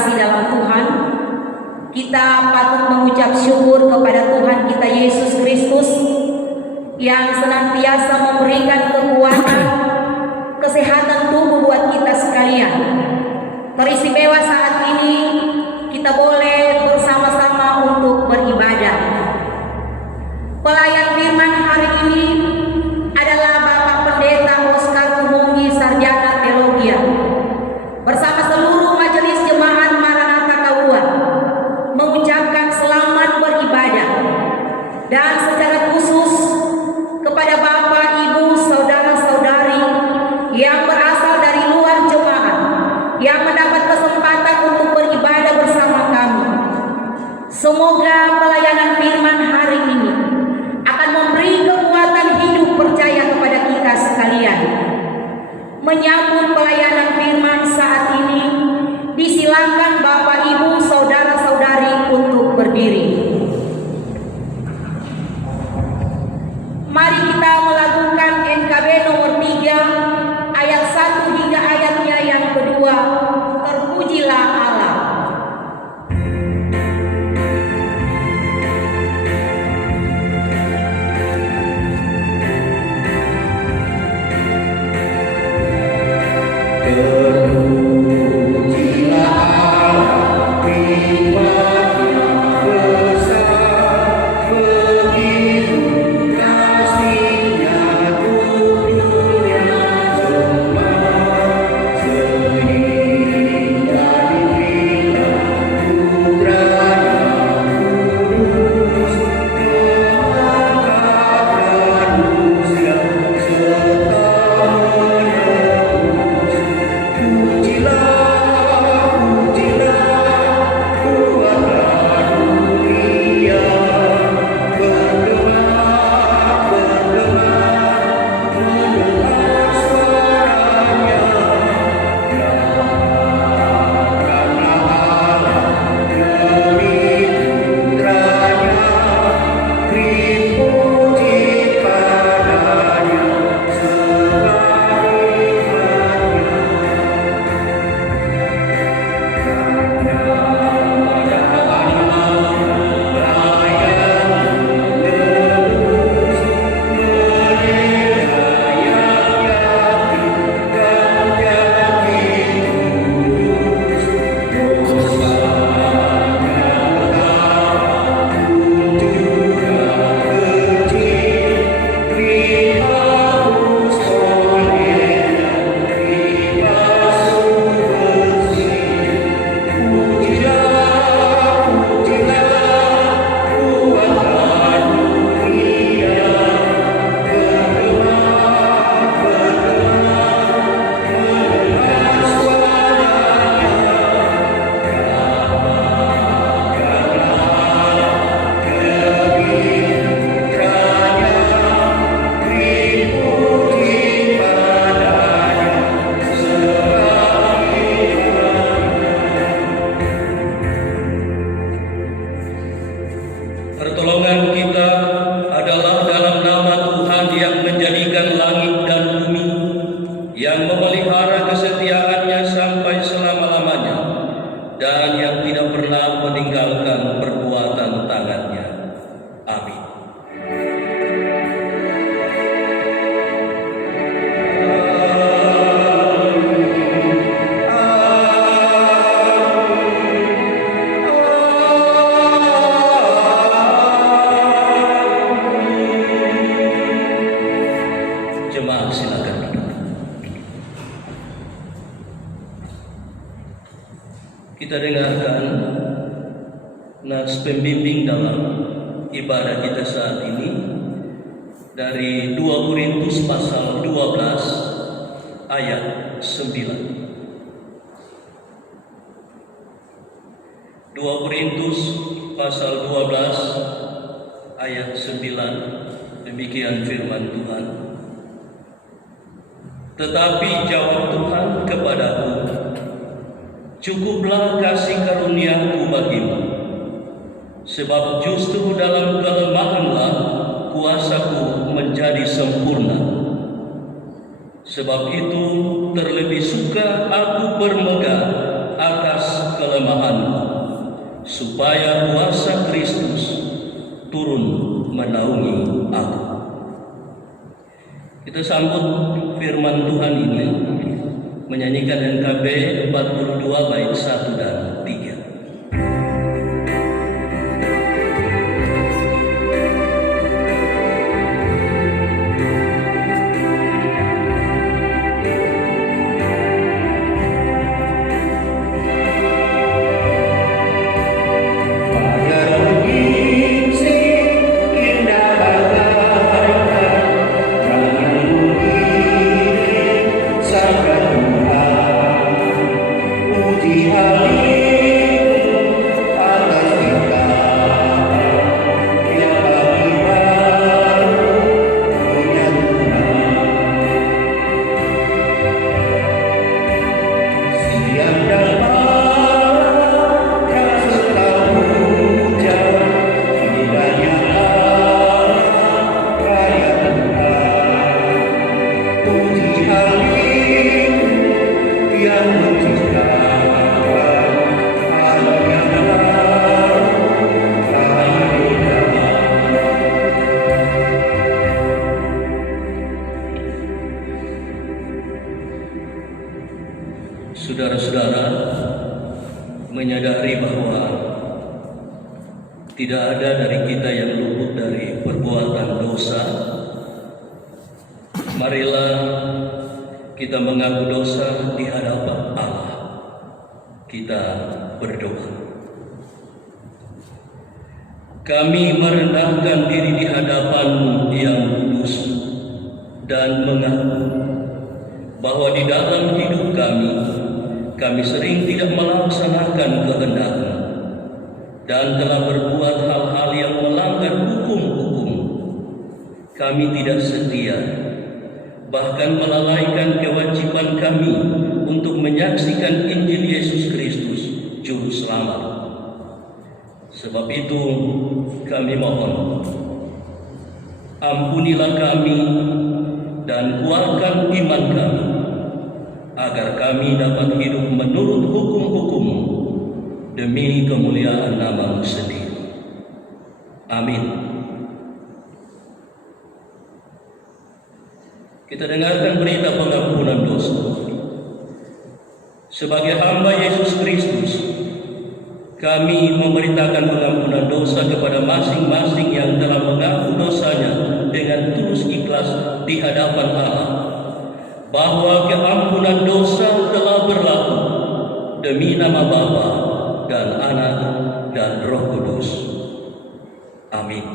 terkasih dalam Tuhan, kita patut mengucap syukur kepada Tuhan kita Yesus Kristus yang senantiasa memberikan kekuatan, kesehatan tubuh buat kita sekalian. Teristimewa saat ini kita boleh bersama-sama untuk beribadah. Pelayan firman hari ini adalah Bapak Pendeta Oscar Kumungi, Sarjana Teologi, bersama seluruh majelis jemaat Maranatha Kaua mengucapkan selamat beribadah, dan secara khusus kepada Bapak, Ibu, saudara-saudari yang berasal dari luar jemaat yang mendapat kesempatan untuk beribadah bersama kami. Semoga pelayanan firman hari ini akan memberi kekuatan hidup percaya kepada kita sekalian. Menyambut pelayanan firman saat ini, disilakan Bapak, Ibu, saudara-saudari untuk berdiri. Mari kita melakukan NKB nomor 3 ayat 1 hingga ayatnya yang kedua. Terpujilah Allah. Pertolongan kita adalah dalam nama Tuhan yang menjadikan langit dan bumi, yang memelihara kesetiaannya sampai selama-lamanya, dan yang tidak pernah meninggalkan perbuatan tangannya. Amin. Jemaat silakan duduk. Kita dengarkan nas pembimbing dalam ibadah kita saat ini dari 2 Korintus pasal 12 ayat 9. 2 Korintus pasal 12 ayat 9, demikian firman Tuhan. Tetapi jawab Tuhan kepadaku, cukuplah kasih karuniaku bagimu, sebab justru dalam kelemahanlah kuasaku menjadi sempurna. Sebab itu terlebih suka aku bermegah atas kelemahan supaya kuasa Kristus turun menaungi aku. Kita sambut firman Tuhan ini menyanyikan NKB 42 bait 1 dan 3. Saudara-saudara menyadari bahwa tidak ada dari kita yang luput dari perbuatan dosa. Marilah kita mengaku dosa di hadapan Allah. Kita berdoa. Kami merendahkan diri di hadapan-Mu yang kudus dan mengaku bahwa di dalam hidup kami sering tidak melaksanakan kehendak-Mu dan telah berbuat hal-hal yang melanggar hukum-Hukum. Kami tidak setia, bahkan melalaikan kewajiban kami untuk menyaksikan Injil Yesus Kristus, Juru Selamat. Sebab itu kami mohon, ampunilah kami dan kuatkan iman kami, agar kami dapat hidup menurut hukum-Hukum-Mu demi kemuliaan nama-Mu sendiri. Amin. Kita dengarkan berita pengampunan dosa. Sebagai hamba Yesus Kristus, kami memberitakan pengampunan dosa kepada masing-masing yang telah mengaku dosanya dengan tulus ikhlas di hadapan Allah, bahwa keampunan dosa telah berlaku demi nama Bapa dan Anak dan Roh Kudus. Amin.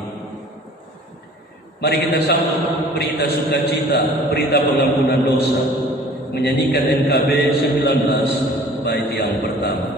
Mari kita sambut berita sukacita, berita pengampunan dosa, menyanyikan NKB 19 bait yang pertama.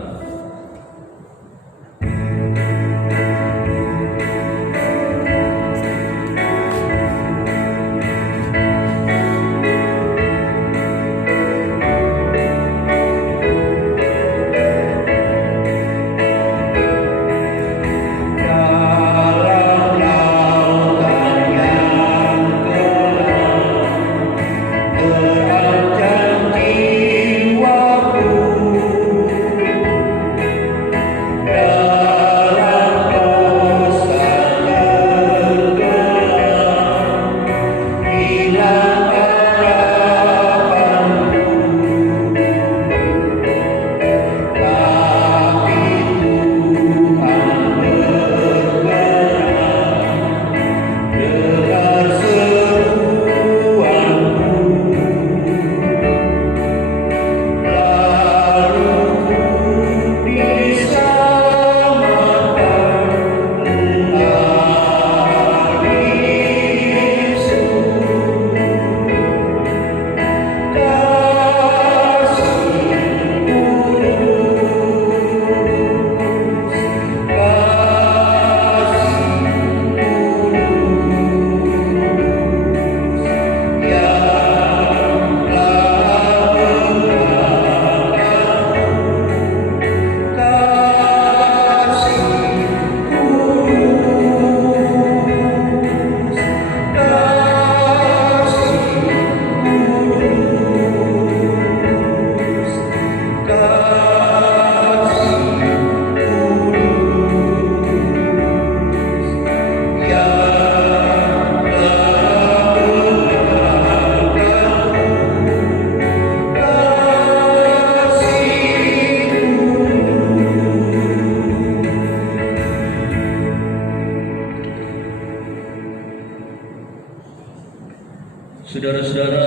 Saudara-saudara,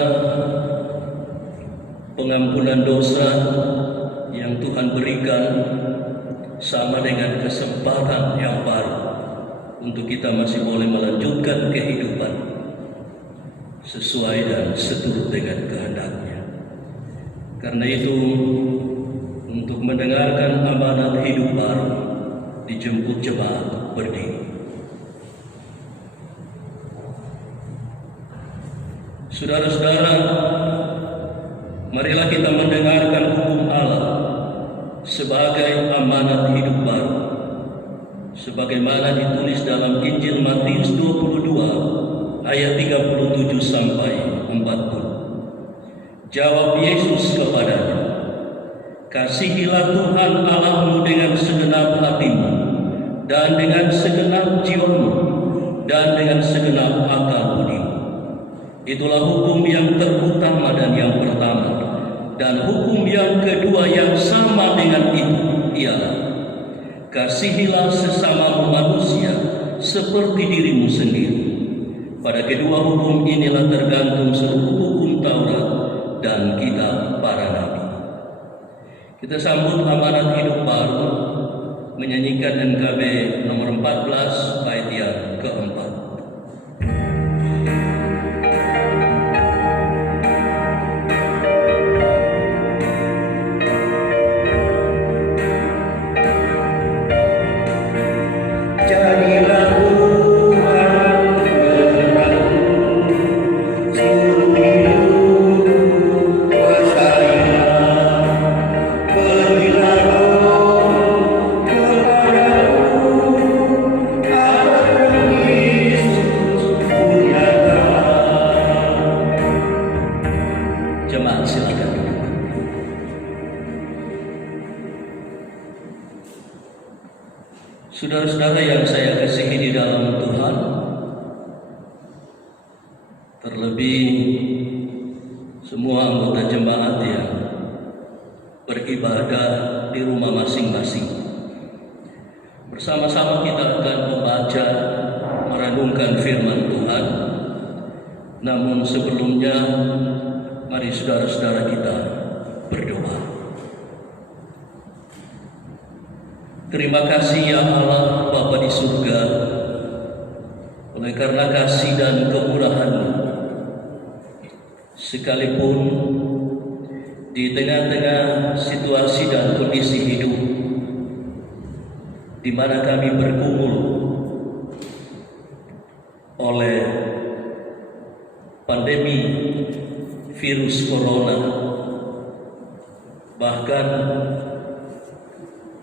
pengampunan dosa yang Tuhan berikan sama dengan kesempatan yang baru untuk kita masih boleh melanjutkan kehidupan sesuai dan seturut dengan kehendak-Nya. Karena itu, untuk mendengarkan amanat hidup baru, dijemput jemaat berdiri. Saudara-saudara, marilah kita mendengarkan hukum Allah sebagai amanat hidup baru, sebagaimana ditulis dalam Injil Matius 22 ayat 37 sampai 40. Jawab Yesus kepadanya, "Kasihilah Tuhan Allahmu dengan segenap hatimu, dan dengan segenap jiwamu, dan dengan segenap akal budimu. Itulah hukum yang terutama dan yang pertama. Dan hukum yang kedua yang sama dengan itu ialah, kasihilah sesamamu manusia seperti dirimu sendiri. Pada kedua hukum inilah tergantung seluruh hukum Taurat dan kitab para nabi." Kita sambut amanat hidup baru menyanyikan NKB nomor 14 bait yang keempat. Saudara-saudara yang saya kasihi di dalam Tuhan, terlebih semua anggota jemaat yang beribadah di rumah masing-masing, bersama-sama kita akan membaca, merenungkan firman Tuhan. Namun sebelumnya, mari saudara-saudara kita berdoa. Terima kasih ya Allah Bapa di surga, oleh karena kasih dan kemurahan-Mu, sekalipun di tengah-tengah situasi dan kondisi hidup di mana kami bergumul oleh pandemi virus corona, bahkan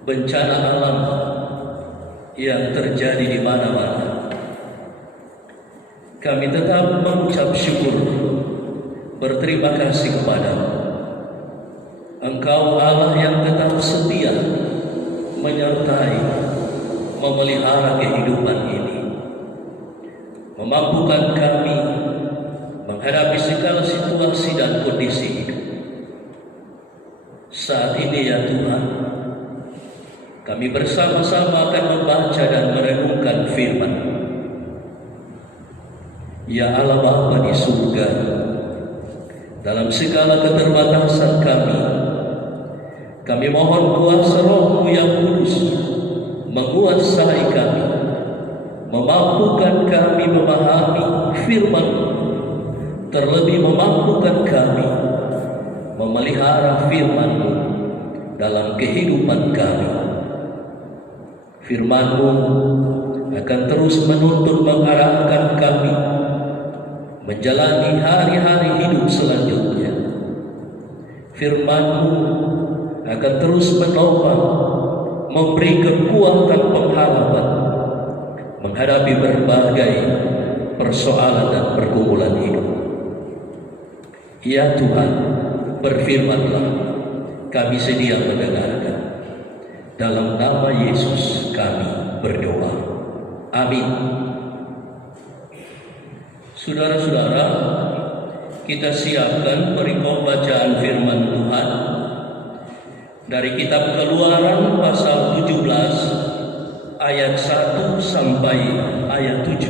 bencana alam yang terjadi di mana-mana, kami tetap mengucap syukur, berterima kasih kepada-Mu. Engkau Allah yang tetap setia menyertai, memelihara kehidupan ini, memampukan kami menghadapi segala situasi dan kondisi hidup. Saat ini ya Tuhan, kami bersama-sama akan membaca dan merenungkan firman. Ya Allah Bapa di surga, dalam segala keterbatasan kami mohon kuasa Roh-Mu yang kudus menguasai kami, memampukan kami memahami firman-Mu, terlebih memampukan kami memelihara firman-Mu dalam kehidupan kami. Firman-Mu akan terus menuntun mengarahkan kami menjalani hari-hari hidup selanjutnya. Firman-Mu akan terus menopang, memberi kekuatan pengharapan menghadapi berbagai persoalan dan pergumulan hidup. Ya Tuhan, berfirman-Lah, kami sedia mendengarkan. Dalam nama Yesus kami berdoa. Amin. Saudara-saudara, kita siapkan perikop bacaan firman Tuhan dari kitab Keluaran pasal 17 ayat 1 sampai ayat 7.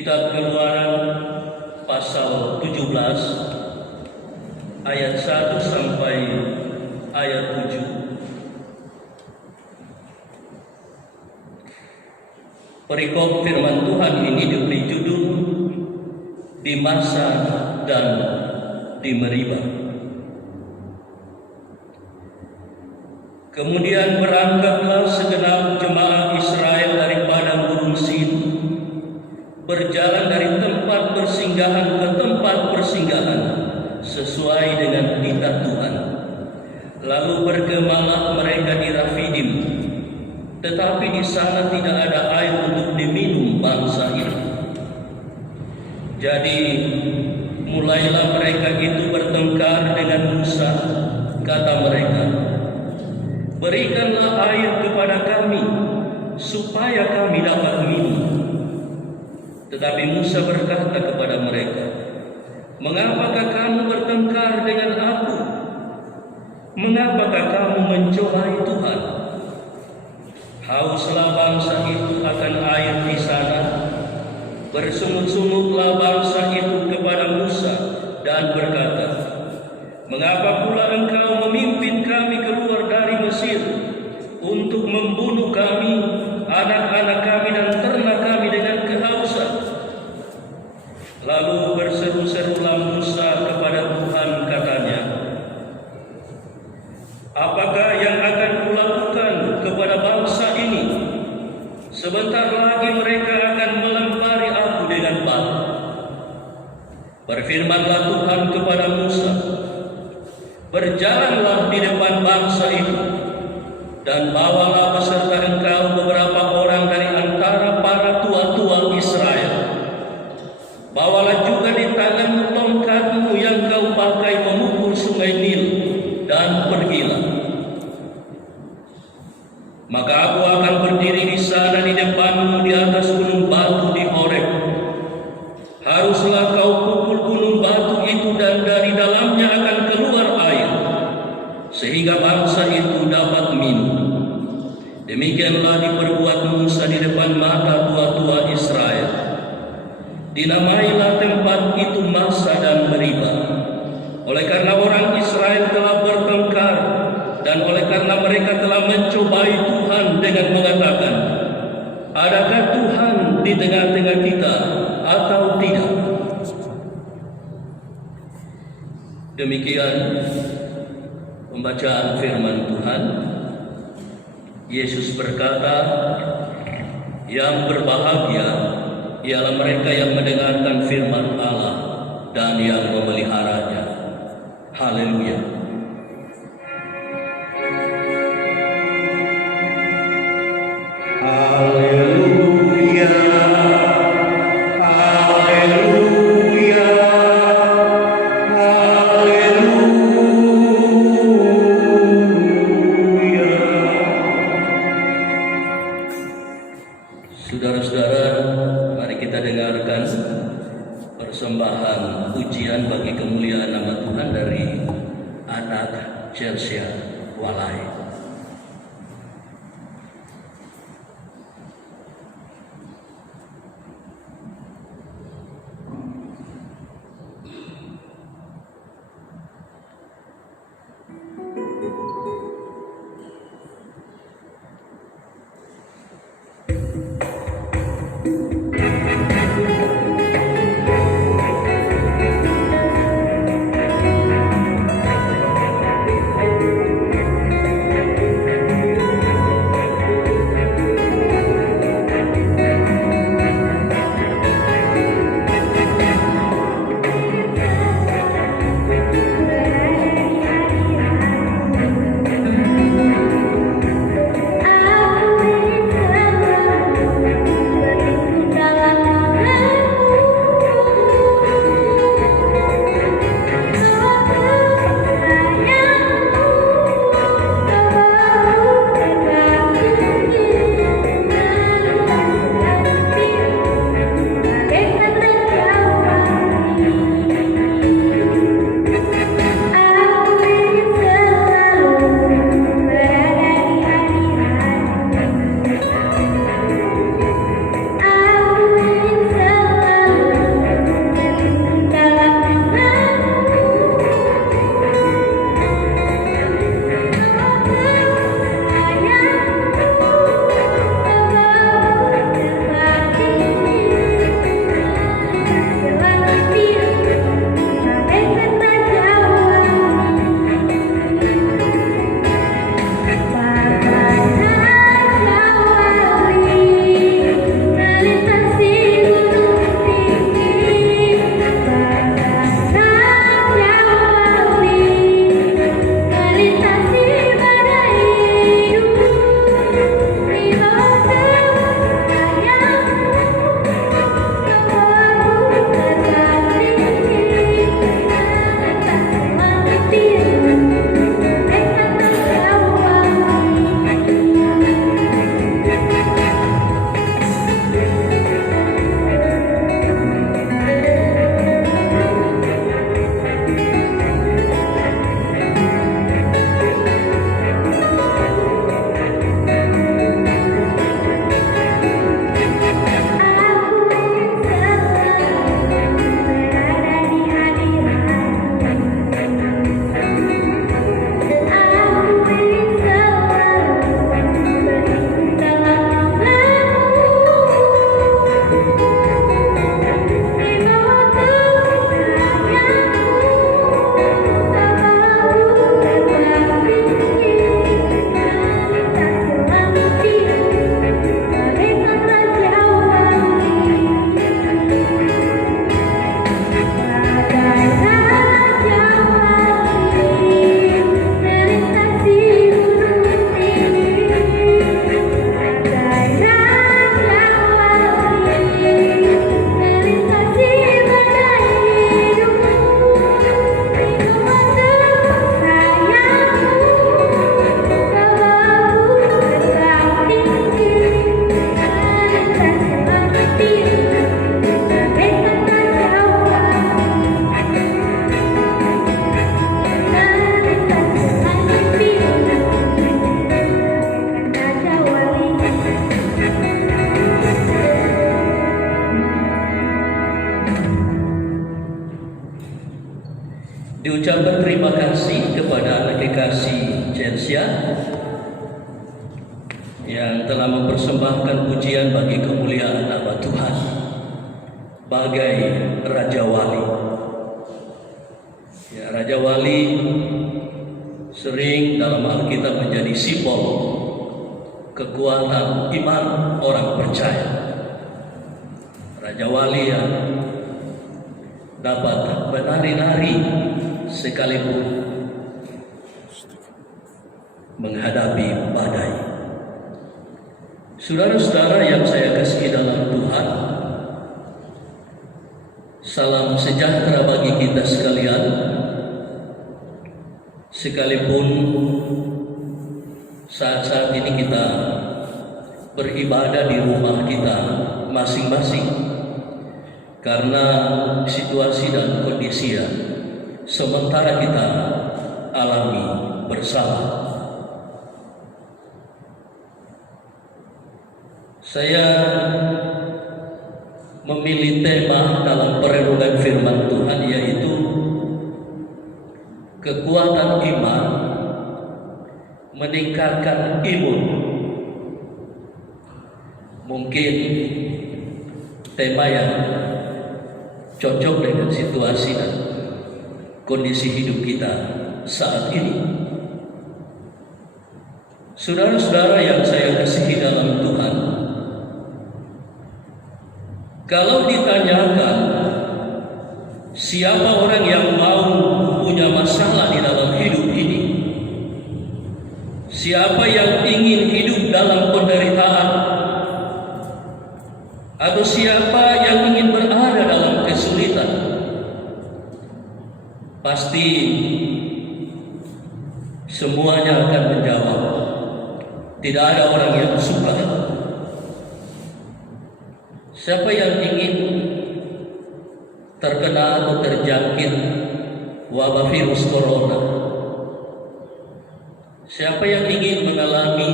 Kitab Keluaran pasal 17 ayat 1 sampai ayat 7. Perikop firman Tuhan ini diberi judul di masa dan di Meribah. Kemudian berangkatlah segenap jemaah Israel dari padang gurun Sin, berjalan dari tempat persinggahan ke tempat persinggahan sesuai dengan titah Tuhan. Lalu bergemalah mereka di Rafidim, tetapi di sana tidak ada air untuk diminum bangsa itu. Jadi mulailah mereka itu bertengkar dengan Musa. Kata mereka, "Berikanlah air kepada kami, supaya kami dapat minum." Tetapi Musa berkata kepada mereka, "Mengapakah kamu bertengkar dengan aku? Mengapakah kamu mencobai Tuhan? Hauslah bangsa itu akan air di sana." Bersungut-sungutlah bangsa itu kepada Musa dan berkata, "Mengapa pula engkau memimpin kami keluar dari Mesir untuk membunuh kami, anak-anak kami dan ternak kami dengan kehausan?" Lalu berseru-serulah Musa kepada Tuhan, katanya, "Apakah yang akan kulakukan kepada bangsa ini? Sebentar lagi mereka akan melempari aku dengan batu." Berfirmanlah Tuhan kepada Musa, "Berjalanlah di depan bangsa itu, dan bawalah beserta engkau beberapa orang dari antara para tua-tua Israel. Bawalah juga di tanganmu tongkatmu yang kau pakai memukul sungai Nil, dan pergilah. Maka aku akan berdiri di sana di depanmu di atas gunung batu di Horeb. Haruslah kau pukul gunung batu itu, dan dari dalamnya akan keluar air, sehingga bangsa itu dapat minum." Demikianlah diperbuat Musa di depan mata tua-tua Israel. Dinamailah tempat itu Masa dan Meribah, oleh karena orang Israel telah bertengkar, dan oleh karena mereka telah mencobai Tuhan dengan mengatakan, "Adakah Tuhan di tengah-tengah kita atau tidak?" Demikian pembacaan firman Tuhan. Yesus berkata, "Yang berbahagia ialah mereka yang mendengarkan firman Allah dan yang memeliharanya." Haleluya. Haleluya, haleluya, haleluya. Saudara-saudara, mari kita dengarkan persembahan pujian bagi kemuliaan nama Tuhan dari anak Chelsea Walai. Diucapkan terima kasih kepada anak kekasih Chelsea yang telah mempersembahkan pujian bagi kemuliaan nama Tuhan bagai Raja Wali. Ya, Raja Wali sering dalam Alkitab menjadi simbol kekuatan iman orang percaya. Raja Wali yang dapat menari-nari sekalipun menghadapi badai. Saudara-saudara yang saya kasihi dalam Tuhan, salam sejahtera bagi kita sekalian. Sekalipun saat-saat ini kita beribadah di rumah kita masing-masing karena situasi dan kondisi yang sementara kita alami bersama. Saya memilih tema dalam perenungan firman Tuhan, yaitu kekuatan iman meningkatkan imun. Mungkin tema yang cocok dengan situasi dan kondisi hidup kita saat ini. Saudara-saudara yang saya kasihi dalam Tuhan, kalau ditanyakan siapa orang yang mau punya masalah di dalam hidup ini, siapa yang ingin hidup dalam penderitaan, atau siapa yang ingin berada dalam kesulitan, pasti semuanya akan menjawab, tidak ada orang yang suka. Siapa yang ingin terkena atau terjangkit wabah virus corona? Siapa yang ingin mengalami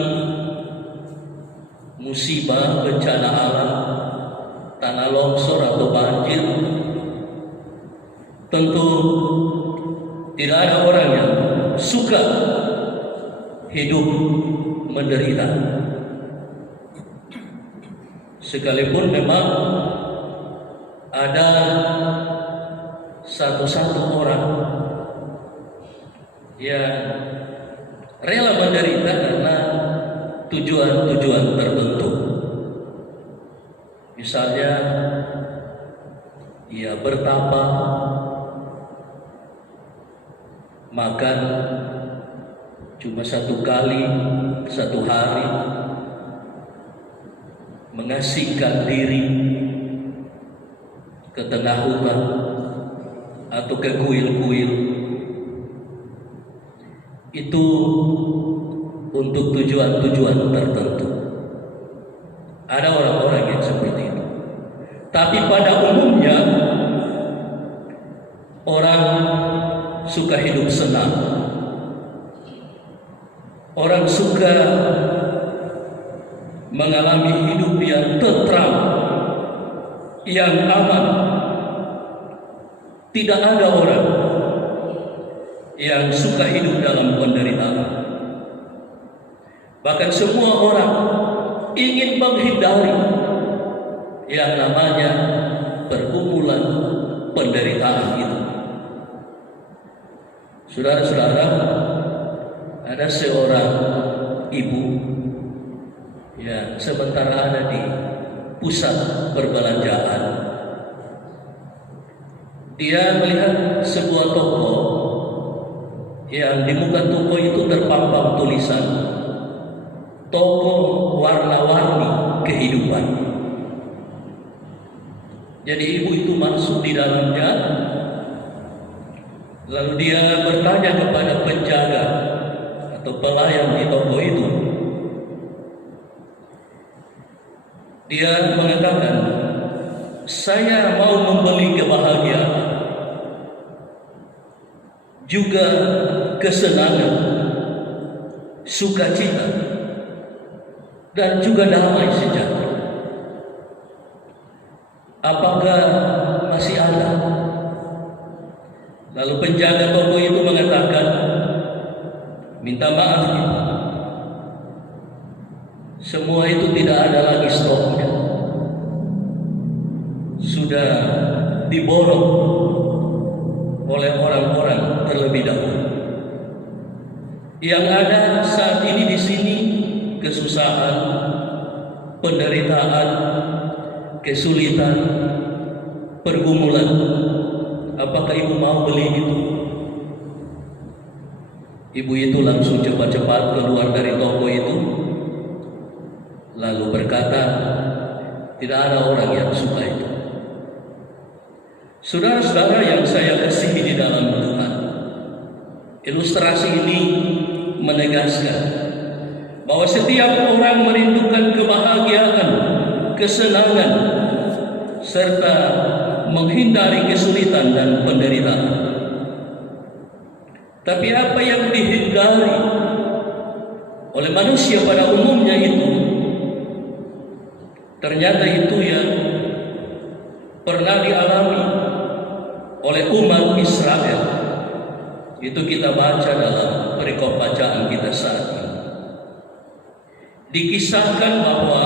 musibah, bencana alam, tanah longsor atau banjir? Tentu tidak ada orang yang suka hidup menderita. Sekalipun memang ada satu-satu orang yang rela menderita karena tujuan-tujuan tertentu. Misalnya, ia bertapa, makan cuma satu kali, satu hari, mengasingkan diri ke tengah hutan atau ke kuil-kuil itu untuk tujuan-tujuan tertentu. Ada orang-orang yang seperti itu. Tapi pada umumnya orang suka hidup senang. Orang suka mengalami hidup yang tentram, yang aman. Tidak ada orang yang suka hidup dalam penderitaan. Bahkan semua orang ingin menghindari yang namanya perkumpulan penderitaan itu. Saudara-saudara, ada seorang ibu yang sementara ada di pusat perbelanjaan. Dia melihat sebuah toko yang di muka toko itu terpampang tulisan toko warna-warni kehidupan. Jadi ibu itu masuk di dalamnya, lalu dia bertanya kepada penjaga atau pelayan di toko itu. Dia mengatakan, saya mau membeli kebahagiaan, juga kesenangan, sukacita, dan juga damai sejahtera. Apakah masih ada? Lalu penjaga toko itu mengatakan, minta maaf ibu, semua itu tidak ada lagi stoknya, sudah diborong oleh orang-orang terlebih dahulu. Yang ada saat ini di sini kesusahan, penderitaan, kesulitan, pergumulan. Apakah ibu mau beli itu? Ibu itu langsung cepat-cepat keluar dari toko itu, lalu berkata, tidak ada orang yang suka itu. Saudara-saudara yang saya kasihi di dalam Tuhan, ilustrasi ini menegaskan bahwa setiap orang merindukan kebahagiaan, kesenangan, serta menghindari kesulitan dan penderitaan. Tapi apa yang dihindari oleh manusia pada umumnya itu, ternyata itu yang pernah dialami oleh umat Israel. Itu kita baca dalam perikop bacaan kita saat ini. Dikisahkan bahwa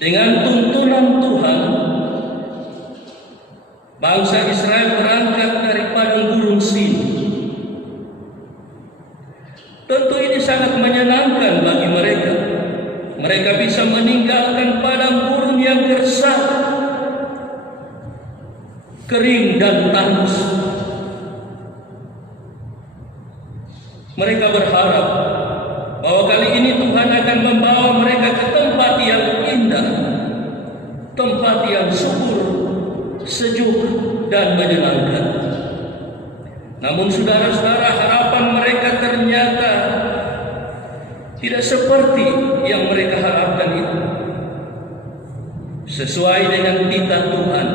dengan tuntunan Tuhan, bangsa Israel berangkat dari padang gurun Sin. Tentu ini sangat menyenangkan bagi mereka. Mereka bisa meninggalkan padang gurun yang gersang, kering dan tandus. Mereka berharap bahwa kali ini Tuhan akan membawa mereka ke tempat yang indah, tempat yang subur, sejuk, dan menyenangkan. Namun saudara-saudara, harapan mereka ternyata tidak seperti yang mereka harapkan itu. Sesuai dengan titah Tuhan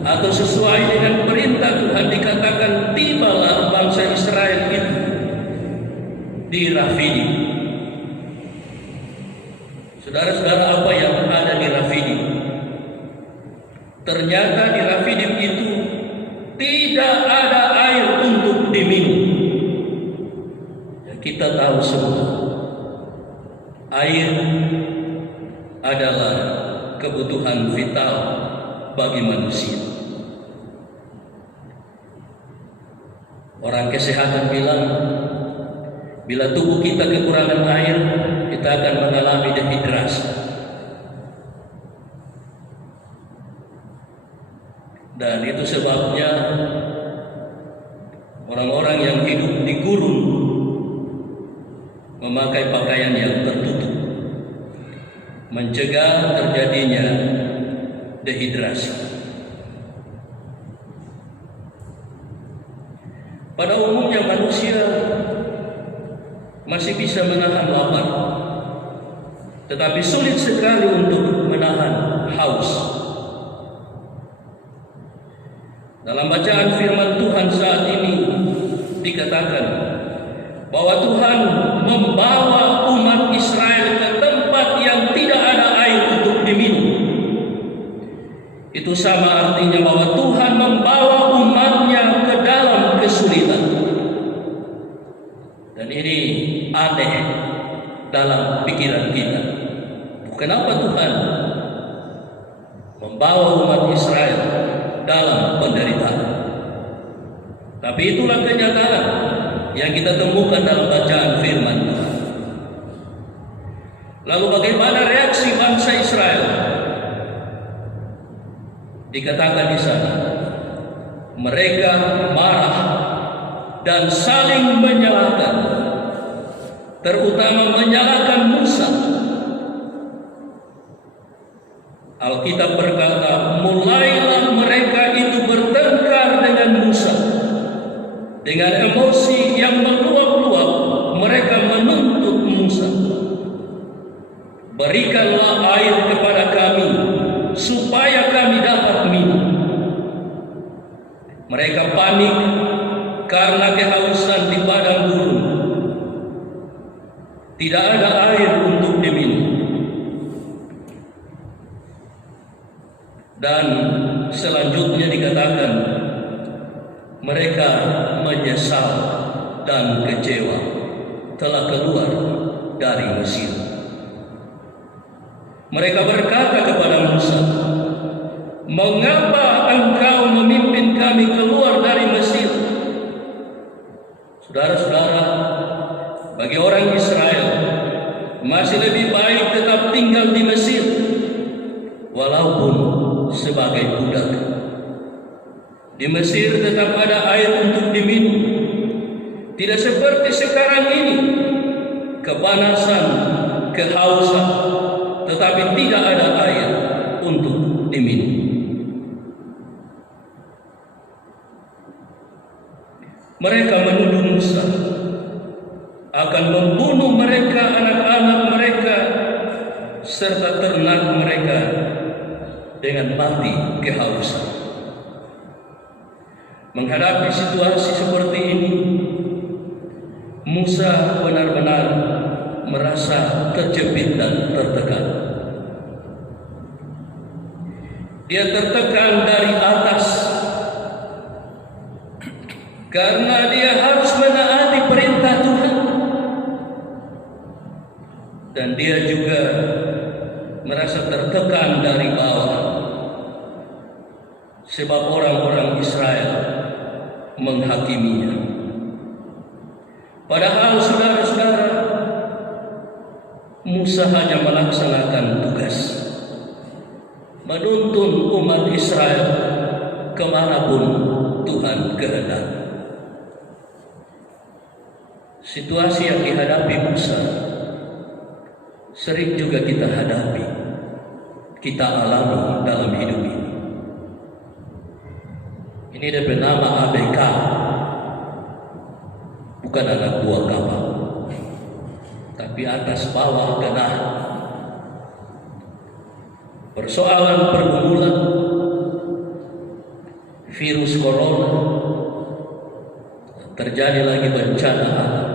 atau sesuai dengan perintah Tuhan, dikatakan tibalah bangsa Israel itu di Rafidim. Saudara-saudara, apa yang ada di Rafidim? Ternyata di Rafidim itu tidak ada air untuk diminum. Ya, kita tahu semua, air adalah kebutuhan vital bagi manusia. Orang kesehatan bilang, bila tubuh kita kekurangan air, kita akan mengalami dehidrasi. Dan itu sebabnya orang-orang yang hidup di gurun memakai pakaian yang tertutup, mencegah terjadinya dehidrasi. Pada umumnya manusia masih bisa menahan lapar, tetapi sulit sekali untuk menahan haus. Dalam bacaan firman Tuhan saat ini dikatakan bahwa Tuhan membawa umat Israel ke tempat yang tidak ada air untuk diminum. Itu sama artinya bahwa Tuhan membawa umatnya ke dalam kesulitan. Dan ini aneh dalam pikiran kita. Kenapa Tuhan membawa umat Israel dalam penderitaan? Tapi itulah kenyataan yang kita temukan dalam bacaan firman Tuhan. Lalu bagaimana reaksi bangsa Israel? Dikatakan di sana, mereka marah dan saling menyalahkan, terutama menyalahkan Musa. Alkitab berkata, mulailah mereka itu bertengkar dengan Musa. Dengan emosi yang meluap-luap, mereka menuntut Musa, berikanlah air kepada kami, supaya kami dapat minum. Mereka panik karena kehausan di padang gurun. Tidak ada air untuk diminum. Dan selanjutnya dikatakan mereka menyesal dan kecewa telah keluar dari Mesir. Mereka berkata kepada Musa, mengapa engkau memimpin kami keluar dari Mesir? Saudara-saudara, bagi orang Israel masih lebih baik tetap tinggal di Mesir walaupun sebagai budak. Di Mesir tetap ada air untuk diminum. Tidak seperti sekarang ini, kepanasan, kehausan, tetapi tidak ada air untuk diminum. Mereka menuduh Musa akan membunuh mereka, anak-anak mereka, serta ternak mereka dengan mati kehausan. Menghadapi situasi seperti ini, Musa benar-benar merasa terjepit dan tertekan. Dia tertekan dari atas karena dia harus menaati perintah Tuhan. Dan dia juga merasa tertekan dari bawah, sebab orang-orang Israel menghakiminya. Padahal saudara-saudara, Musa hanya melaksanakan tugas menuntun umat Israel kemanapun Tuhan kehendak. Situasi yang dihadapi Musa sering juga kita hadapi, kita alami dalam hidup ini. Ini ada bernama ABK, bukan anak buah kapal, tapi atas bawah genah. Persoalan pergumulan virus corona, terjadi lagi bencana alam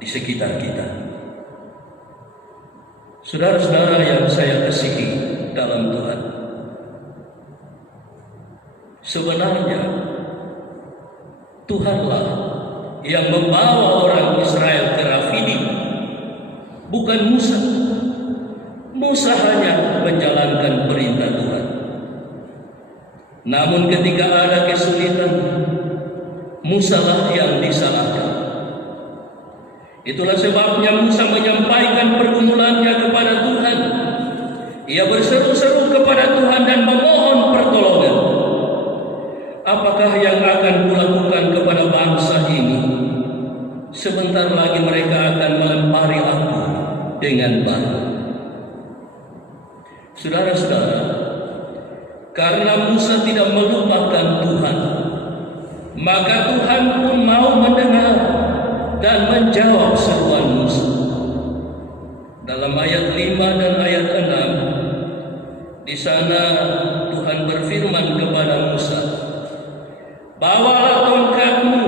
di sekitar kita. Saudara-saudara yang saya kasihi dalam Tuhan, sebenarnya Tuhanlah yang membawa orang Israel ke Rafidim, bukan Musa. Musa hanya menjalankan perintah Tuhan. Namun ketika ada kesulitan, Musa lah yang disalahkan. Itulah sebabnya Musa menyampaikan pergumulannya kepada Tuhan. Ia berseru-seru kepada Tuhan dan memohon pertolongan. Apakah yang akan kulakukan kepada bangsa ini? Sebentar lagi mereka akan melempari aku dengan batu. Saudara-saudara, karena Musa tidak melupakan Tuhan, maka Tuhan pun mau mendengar dan menjawab seruan Musa. Dalam ayat 5 dan ayat 6, di sana Tuhan berfirman kepada Musa, "Bawalah tongkatmu,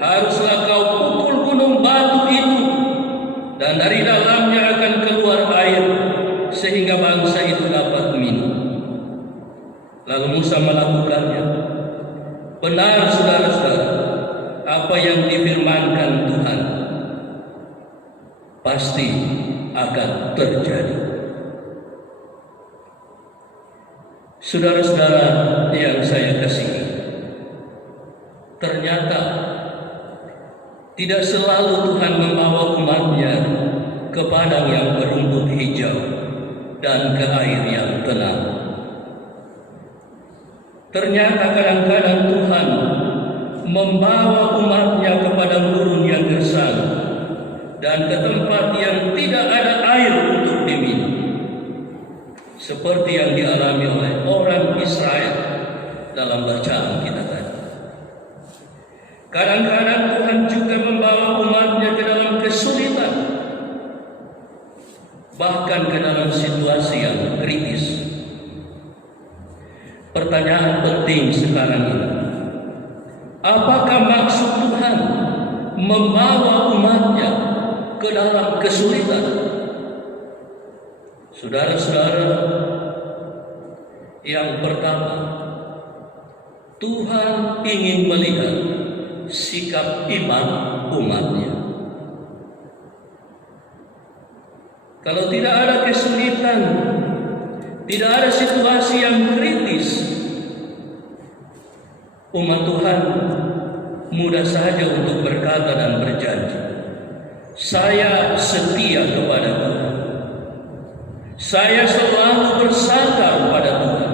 haruslah kau pukul gunung batu itu, dan dari dalamnya akan keluar air, sehingga bangsa itu dapat minum." Lalu Musa melakukannya. Benar, saudara-saudara, apa yang difirmankan Tuhan pasti akan terjadi. Saudara-saudara yang saya kasihi, ternyata tidak selalu Tuhan membawa umat-Nya ke padang yang berumput hijau dan ke air yang tenang. Ternyata kadang-kadang Tuhan membawa umat-Nya ke padang gurun yang gersang dan ke tempat yang tidak ada air untuk diminum, seperti yang dialami oleh orang Israel dalam bacaan kita tadi. Kadang-kadang Tuhan juga membawa umat-Nya ke dalam kesulitan, bahkan ke dalam situasi yang kritis. Pertanyaan penting sekarang ini, apakah maksud Tuhan membawa umat-Nya ke dalam kesulitan? Saudara-saudara, yang pertama, Tuhan ingin melihat sikap iman umat-Nya. Kalau tidak ada kesulitan, tidak ada situasi yang kritis, umat Tuhan mudah saja untuk berkata dan berjanji, "Saya setia kepada Tuhan. Saya selalu bersandar pada Tuhan."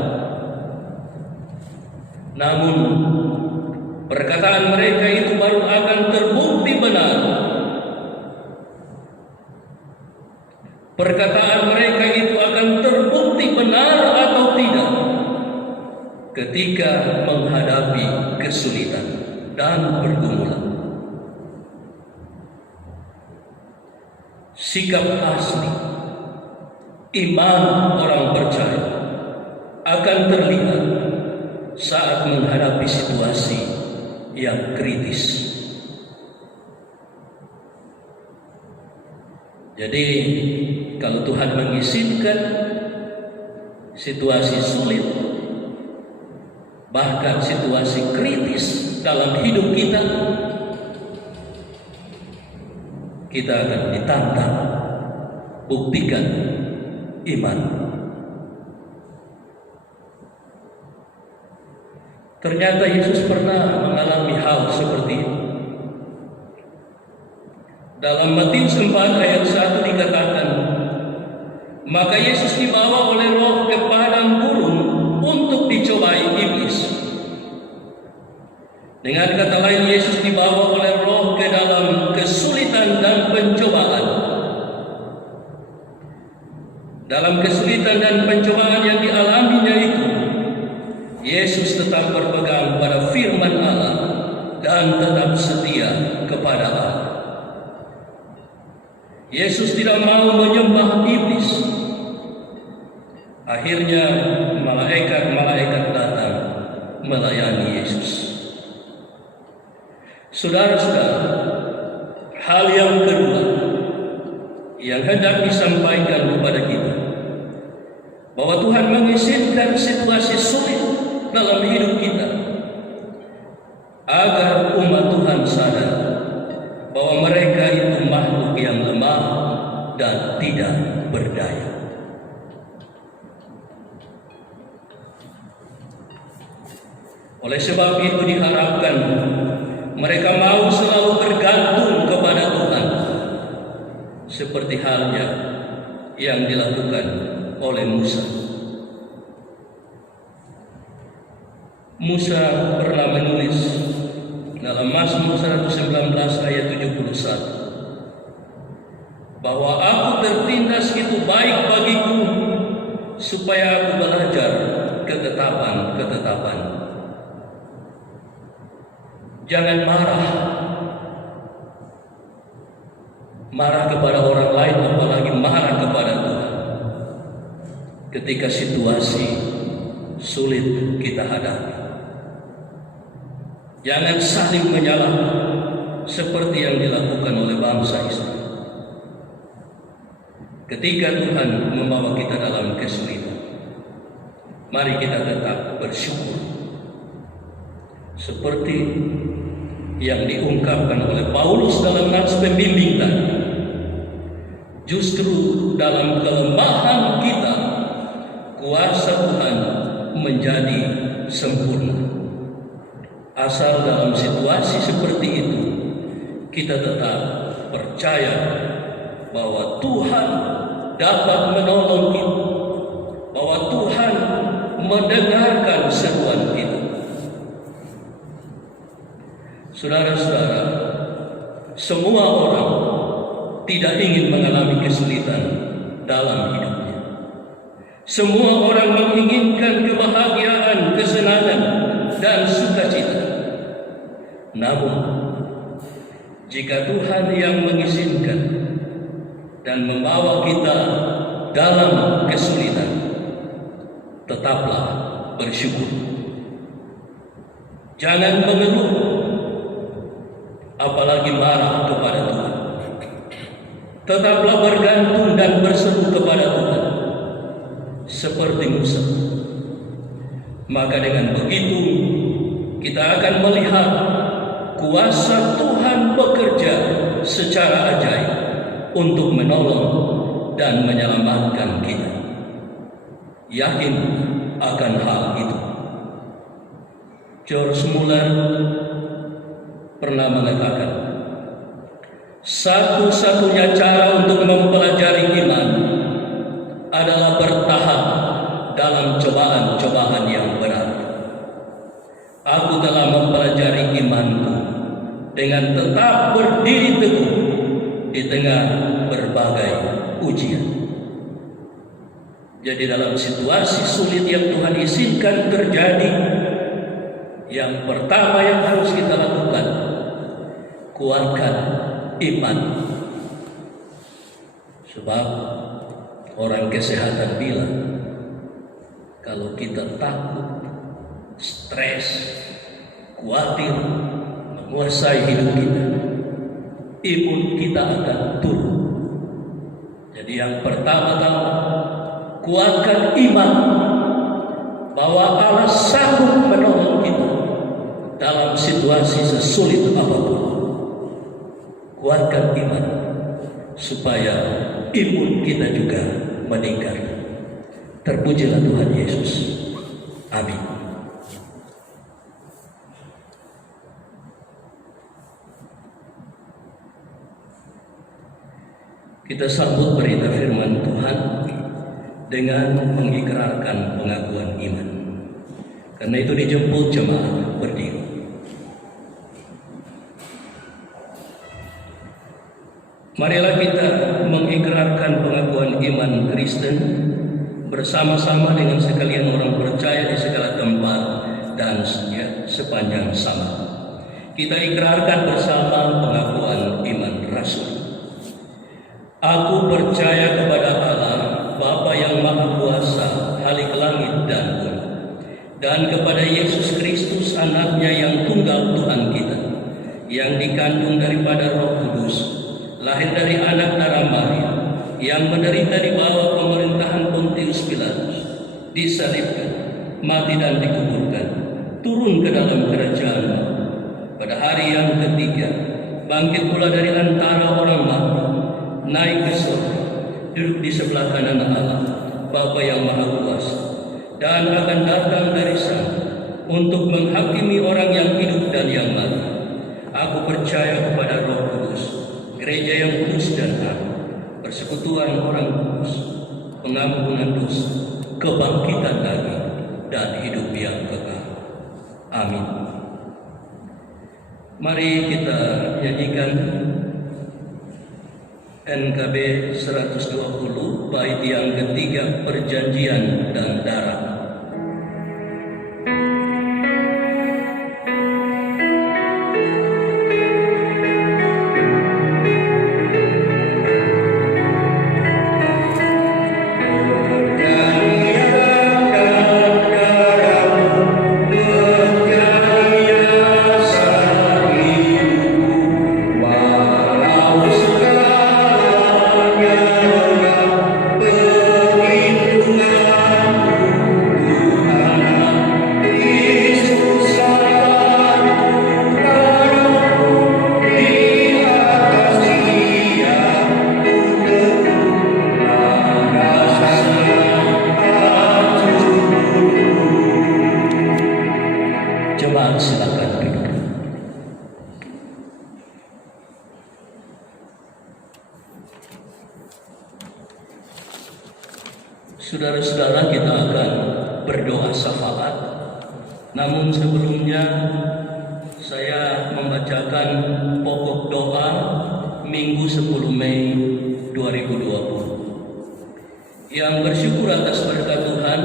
Namun, perkataan mereka itu baru akan terbukti benar. Perkataan mereka itu akan terbukti benar atau tidak ketika menghadapi kesulitan dan pergumulan. Sikap asli iman orang percaya akan terlihat saat menghadapi situasi yang kritis. Jadi, kalau Tuhan mengizinkan situasi sulit, bahkan situasi kritis dalam hidup kita, kita akan ditantang, buktikan iman. Ternyata Yesus pernah mengalami hal seperti itu. Dalam Matius 4 ayat 1 dikatakan, "Maka Yesus dibawa oleh Roh ke padang gurun untuk dicobai iblis." Dengan kata lain, Yesus dibawa oleh Roh ke dalam kesulitan dan pencobaan. Dalam kesulitan dan pencobaan yang dialaminya itu, Yesus tetap berpegang pada firman Allah dan tetap setia kepada Allah. Yesus tidak mau menyembah iblis. Akhirnya malaikat-malaikat datang melayani Yesus. Saudara-saudara, hal yang kedua yang hendak disampaikan kepada kita, bahwa Tuhan mengizinkan situasi sulit dalam hidup kita agar umat Tuhan sadar bahwa mereka itu makhluk yang lemah dan tidak berdaya. Oleh sebab itu diharapkan mereka mau selalu bergantung kepada Tuhan, seperti halnya yang dilakukan oleh Musa. Musa pernah menulis dalam Mazmur 119 ayat 71 bahwa aku tertindas itu baik bagiku, supaya aku belajar ketetapan-ketetapan. Jangan marah kepada orang lain, apalagi marah kepada Tuhan. Ketika situasi sulit kita hadapi, jangan saling menyalahkan seperti yang dilakukan oleh bangsa Israel. Ketika Tuhan membawa kita dalam kesulitan, mari kita tetap bersyukur. Seperti yang diungkapkan oleh Paulus dalam nats pembimbing tadi, justru dalam kelemahan kita, kuasa Tuhan menjadi sempurna. Asal dalam situasi seperti itu, kita tetap percaya bahwa Tuhan dapat menolong kita, bahwa Tuhan mendengarkan seruan kita. Saudara-saudara, semua orang tidak ingin mengalami kesulitan dalam hidupnya. Semua orang menginginkan kebahagiaan, kesenangan, dan sukacita. Namun, jika Tuhan yang mengizinkan dan membawa kita dalam kesulitan, tetaplah bersyukur. Jangan mengeluh, apalagi marah kepada Tuhan. Tetaplah bergantung dan berseru kepada Tuhan seperti Musa. Maka dengan begitu kita akan melihat kuasa Tuhan bekerja secara ajaib untuk menolong dan menyelamatkan kita. Yakin akan hal itu. George Muller pernah mengatakan, satu-satunya cara untuk mempelajari iman adalah bertahan dalam cobaan-cobaan yang berat. Aku telah mempelajari imanku dengan tetap berdiri teguh di tengah berbagai ujian. Jadi dalam situasi sulit yang Tuhan izinkan terjadi, yang pertama yang harus kita lakukan, kuatkan iman. Sebab orang kesehatan bilang, kalau kita takut, stres, khawatir menguasai hidup kita, imun kita akan turun. Jadi yang pertama-tama, kuatkan iman bahwa Allah sanggup menolong kita dalam situasi sesulit apapun. Kuatkan iman supaya imun kita juga meningkat. Terpujilah Tuhan Yesus. Amin. Kita sambut berita firman Tuhan dengan mengikrarkan pengakuan iman. Karena itu dijemput jemaat berdiri. Marilah kita mengikrarkan pengakuan iman Kristen bersama-sama dengan sekalian orang percaya di segala tempat dan sepanjang zaman. Kita ikrarkan bersama pengakuan iman Rasul. Aku percaya kepada Allah, Bapa yang Maha Kuasa, Khalik langit dan bumi, dan kepada Yesus Kristus, Anaknya yang tunggal Tuhan kita, yang dikandung daripada Roh Kudus, lahir dari anak darah Maria, yang menderita di bawah pemerintahan Pontius Pilatus, disalibkan, mati dan dikuburkan, turun ke dalam kerajaan, pada hari yang ketiga bangkit pula dari antara orang mati, naik ke surga, duduk di sebelah kanan Allah, Bapa yang Maha Kuasa, dan akan datang dari sana untuk menghakimi orang yang hidup dan yang mati. Aku percaya kepada Roh Kudus, gereja yang kudus dan agung, persekutuan orang kudus, pengampunan dosa, kebangkitan daging, dan hidup yang kekal. Amin. Mari kita nyanyikan NKB 120 bait yang ketiga, perjanjian dan darah. Saudara-saudara, kita akan berdoa syafaat. Namun sebelumnya saya membacakan pokok doa Minggu 10 Mei 2020. Yang bersyukur atas berkat Tuhan,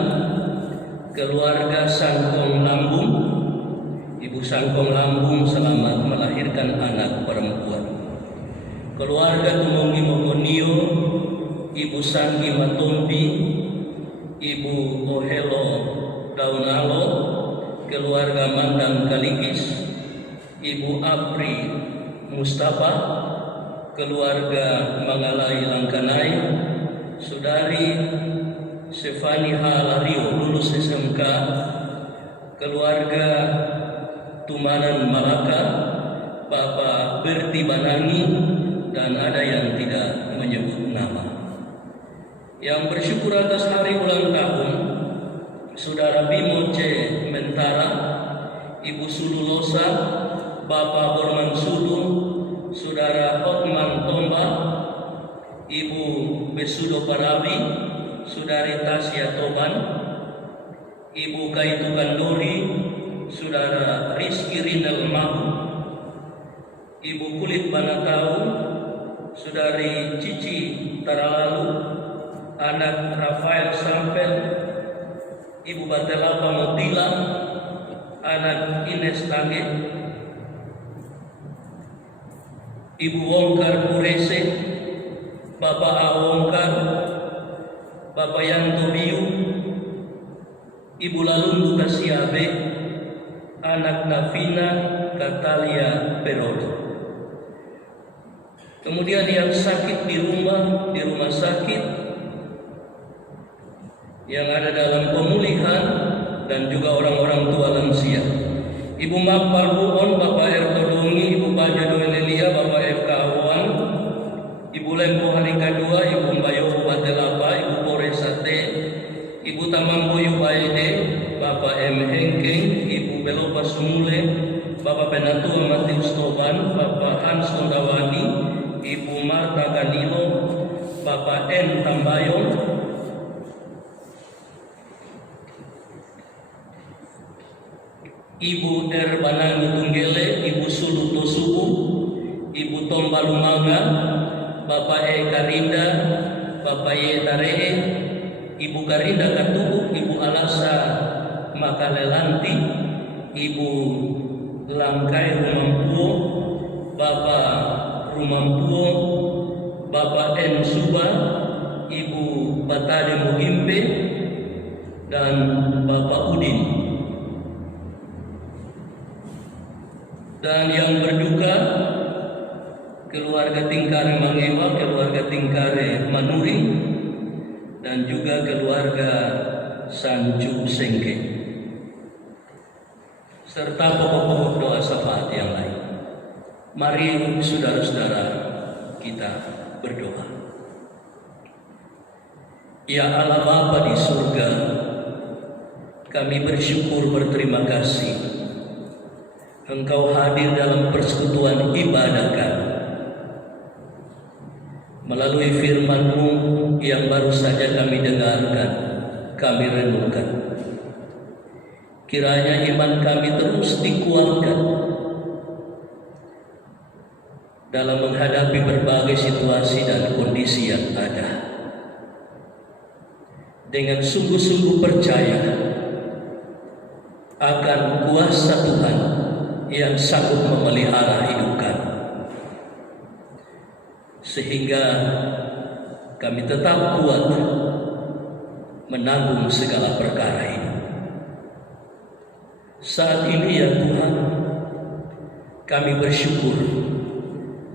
keluarga Sangkong Lambung, Ibu Sangkong Lambung selamat melahirkan anak perempuan. Keluarga Tumongi Mokonio, Ibu Sanggi Matombi, Ibu Ohelo Daunalo, keluarga Mandang Kalikis, Ibu Apri Mustafa, keluarga Mangalai Langkanai, Saudari Stefani Halario lulus SMK, keluarga Tumanan Malaka, Bapak Berti Banangi, dan ada yang tidak menyebut nama. Yang bersyukur atas hari ulang tahun Saudara Bimo C. Mentara, Ibu Sululosa, Bapak Borman Sudu, Saudara Hotman Tomba, Ibu Besudo Parabi, Saudari Tasya Toban, Ibu Kaitu Kandori, Saudara Rizky Rindal Mahu, Ibu Kulit Banatau, Saudari Cici Taralalu, anak Rafael Sampel, Ibu Batelapa Mutila, anak Ines Tage, Ibu Wongkar Kurese, Bapak A. Wongkar, Bapak Yanto Biu, Ibu Lalundu Kasiabe, anak Navina Katalia Perolo. Kemudian yang sakit di rumah sakit, yang ada dalam pemulihan, dan juga orang-orang tua lansia. Ibu Mapal Buon, Bapak Ertodongi, Ibu Baja Doelelia, Bapak FK Awan, Ibu Lempo Harika II, Ibu Mbayo Batelapa, Ibu Poresate, Ibu Tamangboyu Baede, Bapak M. Hengkeng, Ibu Belopa Sumule, Bapak Penatua Matius Toban, Bapak Hans Kondawani, Ibu Marta Ganilo, Bapak N. Tambayong, Ibu R. Banangi Tunggele, Ibu Sulu Tosubu, Ibu Tomba Lumaga, Bapak E. Karinda, Bapak Y. Taree, Ibu Karinda Katubu, Ibu Alasa Makalelanti, Ibu Langkai Rumampuo, Bapak Rumampuo, Bapak N. Suba, Ibu Batade Mugimpe, dan Bapak Udin. Dan yang berduka, keluarga Tingkare Mangewa, keluarga Tingkare Manuri, dan juga keluarga Sanju Sengke, serta pokok-pokok doa syafaat yang lain. Mari saudara-saudara kita berdoa. Ya Allah Bapa di surga, kami bersyukur berterima kasih Engkau hadir dalam persekutuan ibadah kami. Melalui firman-Mu yang baru saja kami dengarkan, kami renungkan. Kiranya iman kami terus dikuatkan dalam menghadapi berbagai situasi dan kondisi yang ada. Dengan sungguh-sungguh percaya akan kuasa Tuhan yang sanggup memelihara hidup kami, sehingga kami tetap kuat menanggung segala perkara ini. Saat ini ya Tuhan, kami bersyukur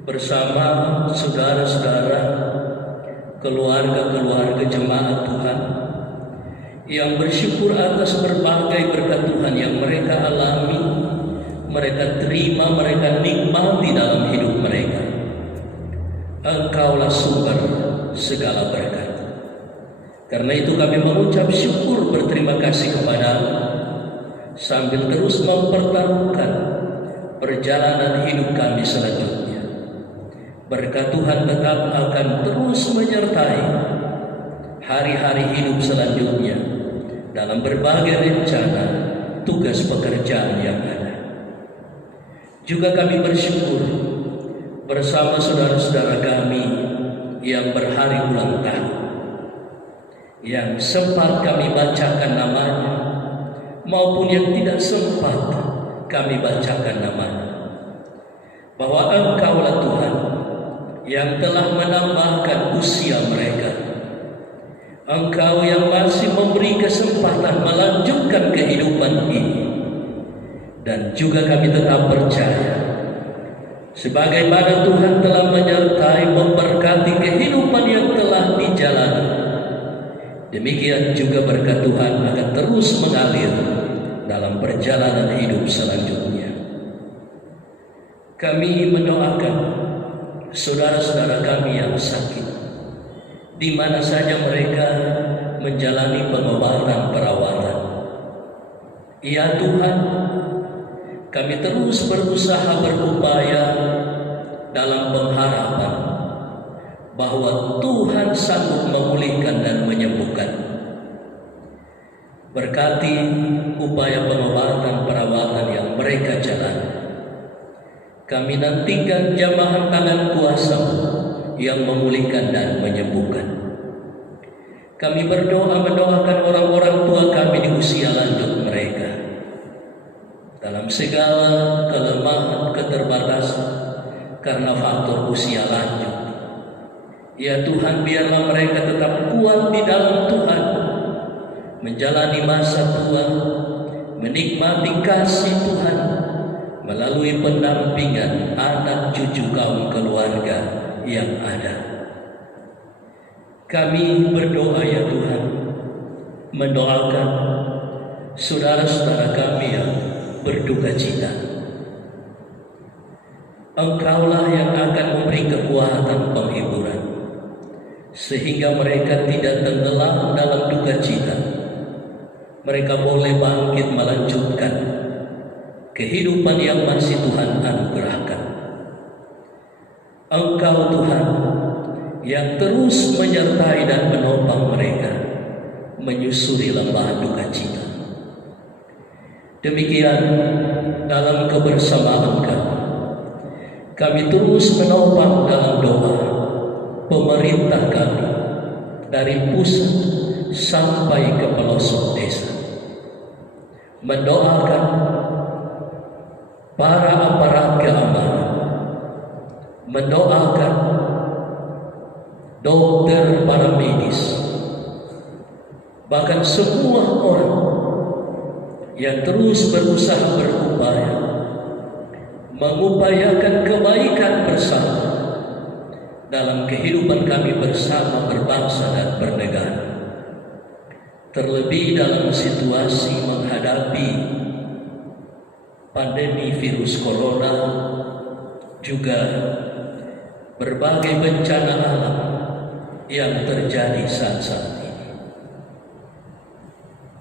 bersama saudara-saudara, keluarga-keluarga jemaat Tuhan, yang bersyukur atas berbagai berkat Tuhan yang mereka alami, mereka terima, mereka nikmati dalam hidup mereka. Engkaulah sumber segala berkat. Karena itu kami mengucap syukur berterima kasih kepada-Mu, sambil terus mempertaruhkan perjalanan hidup kami selanjutnya. Berkat Tuhan tetap akan terus menyertai hari-hari hidup selanjutnya dalam berbagai rencana tugas pekerjaan yang ada. Juga kami bersyukur bersama saudara-saudara kami yang berhari ulang tahun, yang sempat kami bacakan namanya maupun yang tidak sempat kami bacakan namanya, bahwa Engkaulah Tuhan yang telah menambahkan usia mereka. Engkau yang masih memberi kesempatan melanjutkan kehidupan ini. Dan juga kami tetap percaya, sebagaimana Tuhan telah menyertai memberkati kehidupan yang telah dijalani, demikian juga berkat Tuhan akan terus mengalir dalam perjalanan hidup selanjutnya. Kami mendoakan saudara-saudara kami yang sakit, di mana saja mereka menjalani pengobatan perawatan. Ya Tuhan, kami terus berusaha berupaya dalam pengharapan bahwa Tuhan sanggup memulihkan dan menyembuhkan. Berkati upaya pengobatan perawatan yang mereka jalani. Kami nantikan jamahan tangan kuasa yang memulihkan dan menyembuhkan. Kami berdoa mendoakan orang-orang tua kami di usia lanjut mereka, dalam segala kelemahan, keterbatasan karena faktor usia lanjut. Ya Tuhan, biarlah mereka tetap kuat di dalam Tuhan, menjalani masa tua, menikmati kasih Tuhan melalui pendampingan anak cucu kaum keluarga yang ada. Kami berdoa ya Tuhan, mendoakan saudara-saudara kami yang berduka cita. Engkaulah yang akan memberi kekuatan penghiburan, sehingga mereka tidak tenggelam dalam duka cita. Mereka boleh bangkit melanjutkan kehidupan yang masih Tuhan anugerahkan. Engkau Tuhan yang terus menyertai dan menopang mereka menyusuri lembah duka cita. Demikian dalam kebersamaan kami terus menopang dalam doa pemerintah kami dari pusat sampai ke pelosok desa, mendoakan para aparat keamanan, mendoakan dokter, para medis, bahkan semua orang yang terus berusaha berupaya mengupayakan kebaikan bersama dalam kehidupan kami bersama berbangsa dan bernegara. Terlebih dalam situasi menghadapi pandemi virus corona, juga berbagai bencana alam yang terjadi saat-saat ini.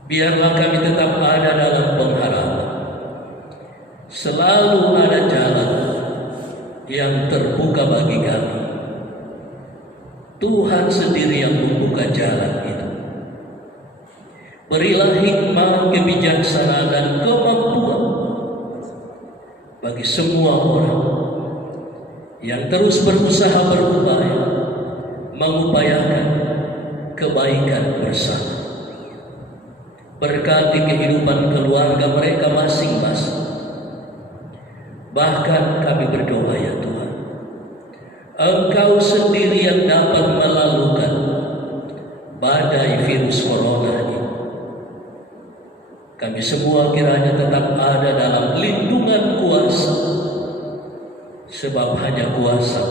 Biarlah kami tetap ada dalam pengharapan. Selalu ada jalan yang terbuka bagi kami. Tuhan sendiri yang membuka jalan itu. Berilah hikmah, kebijaksanaan dan kemampuan bagi semua orang yang terus berusaha berupaya mengupayakan kebaikan bersama. Berkati kehidupan keluarga mereka masing-masing. Bahkan kami berdoa ya Tuhan, Engkau sendiri yang dapat melalukan badai virus corona ini. Kami semua kiranya tetap ada dalam lindungan kuasa, sebab hanya kuasa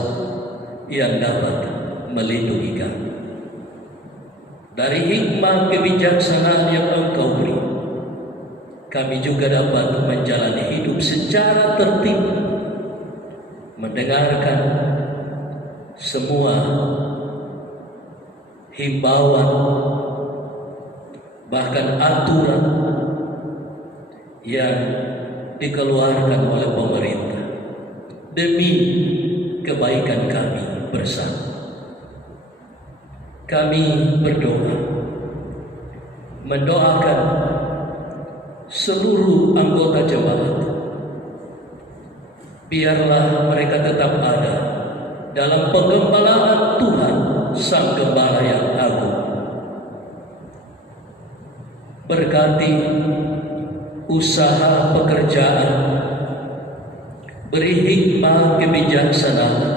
yang dapat melindungi kami. Dari hikmah kebijaksanaan yang Engkau beri, kami juga dapat menjalani hidup secara tertib, mendengarkan semua himbauan, bahkan aturan yang dikeluarkan oleh pemerintah demi kebaikan kami bersama. kami berdoa, mendoakan seluruh anggota jemaat. Biarlah mereka tetap ada dalam penggembalaan Tuhan Sang Gembala yang agung. Berkati usaha pekerjaan, beri hikmah kebijaksanaan,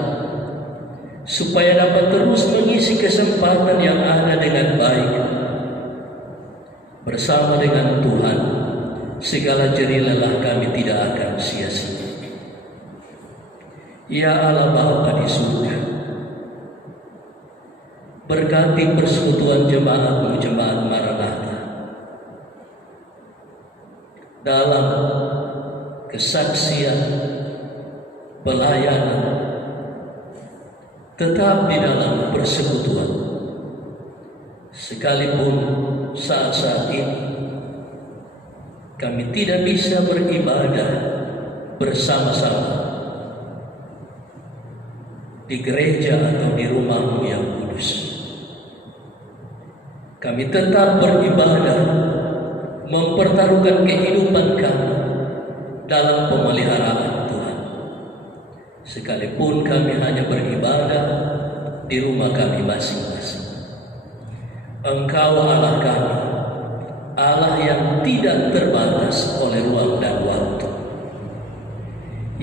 supaya dapat terus mengisi kesempatan yang ada dengan baik. Bersama dengan Tuhan, segala jerih lelah kami tidak akan sia-sia. Ya Allah Bapa di surga, berkati persekutuan jemaat-Mu, jemaat Maranatha, dalam kesaksian, pelayanan, tetap di dalam persekutuan. Sekalipun saat-saat ini kami tidak bisa beribadah bersama-sama di gereja atau di rumah-Mu yang kudus, kami tetap beribadah, mempertaruhkan kehidupan kami dalam pemeliharaan Tuhan. Sekalipun kami hanya beribadah di rumah kami masing-masing, Engkau Allah kami, Allah yang tidak terbatas oleh ruang dan waktu.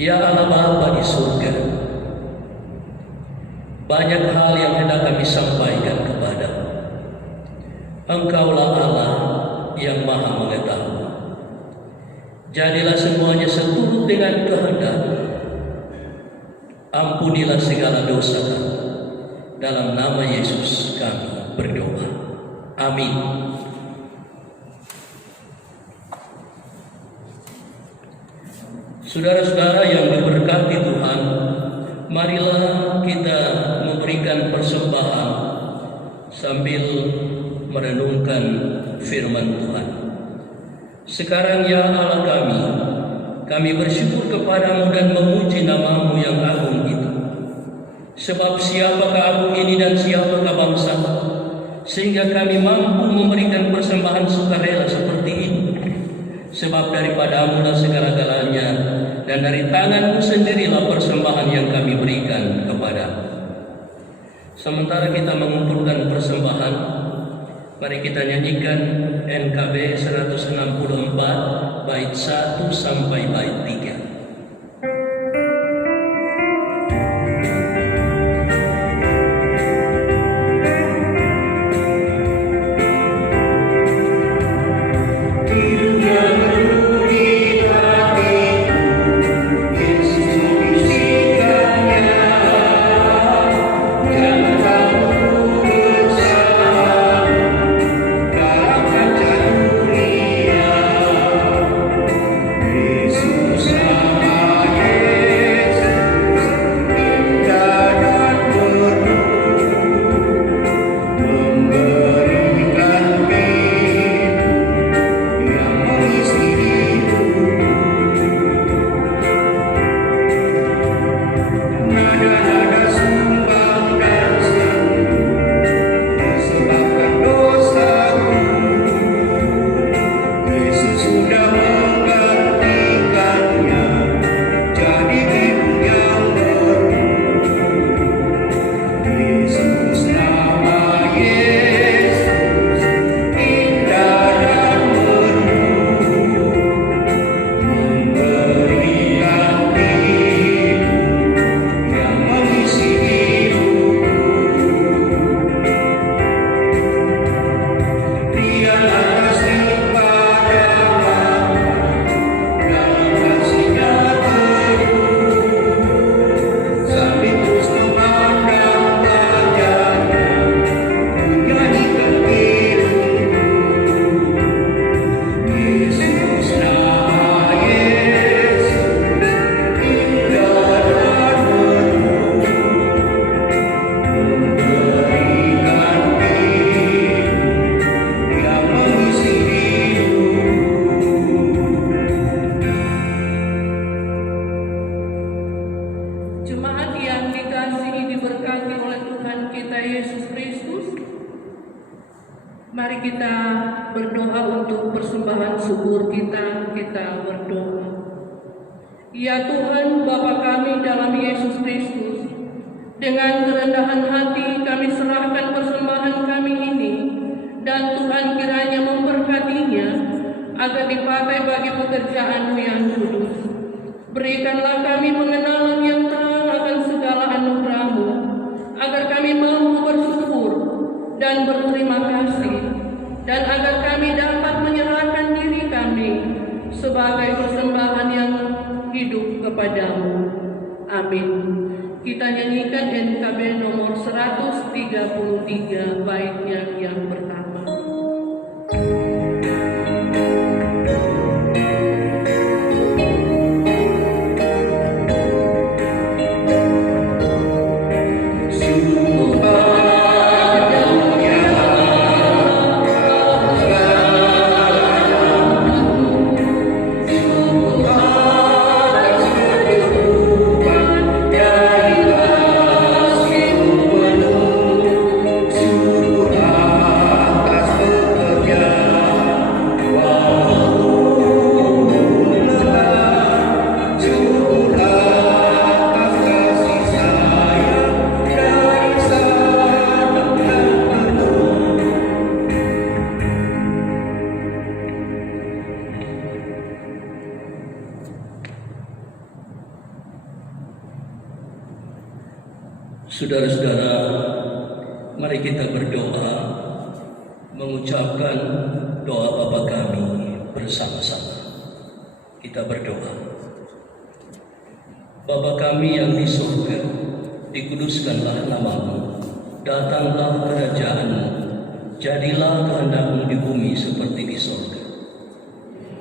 Ya Allah Bapa di surga, banyak hal yang hendak kami sampaikan kepada-Mu. Engkaulah Allah yang Maha Mengetahui. Jadilah semuanya seturut dengan kehendak-Mu. Ampunilah segala dosa kami. Dalam nama Yesus kami berdoa. Amin. Saudara-saudara yang diberkati Tuhan, marilah kita memberikan persembahan sambil merenungkan firman Tuhan. Sekarang ya Allah kami bersyukur kepada-Mu dan memuji nama-Mu yang agung itu. Sebab siapakah agung ini dan siapakah bangsa, sehingga kami mampu memberikan persembahan sukarela seperti ini. Sebab daripada-Mu lah segala-galanya, dan dari tangan-Mu sendirilah persembahan yang kami berikan kepada-Mu. Sementara kita mengumpulkan persembahan, mari kita nyanyikan NKB 164 bait 1 sampai bait 3. Yesus Mari kita berdoa untuk persembahan syukur kita. Kita berdoa. Ya Tuhan, Bapa kami dalam Yesus Kristus, dengan kerendahan hati kami serahkan persembahan kami ini, dan Tuhan kiranya memberkatinya agar dipakai bagi pekerjaan-Mu yang kudus. Berikanlah kami pengenalan yang terang akan segala anugerah-Mu, agar kami mampu bersyukur dan berterima kasih, dan agar kami dapat menyerahkan diri kami sebagai persembahan yang hidup kepadamu. Amin. Kita nyanyikan NKB nomor 133 baitnya yang pertama. Saudara-saudara, mari kita berdoa, mengucapkan doa Bapa kami bersama-sama. Kita berdoa. Bapa kami yang di surga, dikuduskanlah nama-Mu, datanglah kerajaan-Mu, jadilah kehendak-Mu di bumi seperti di surga.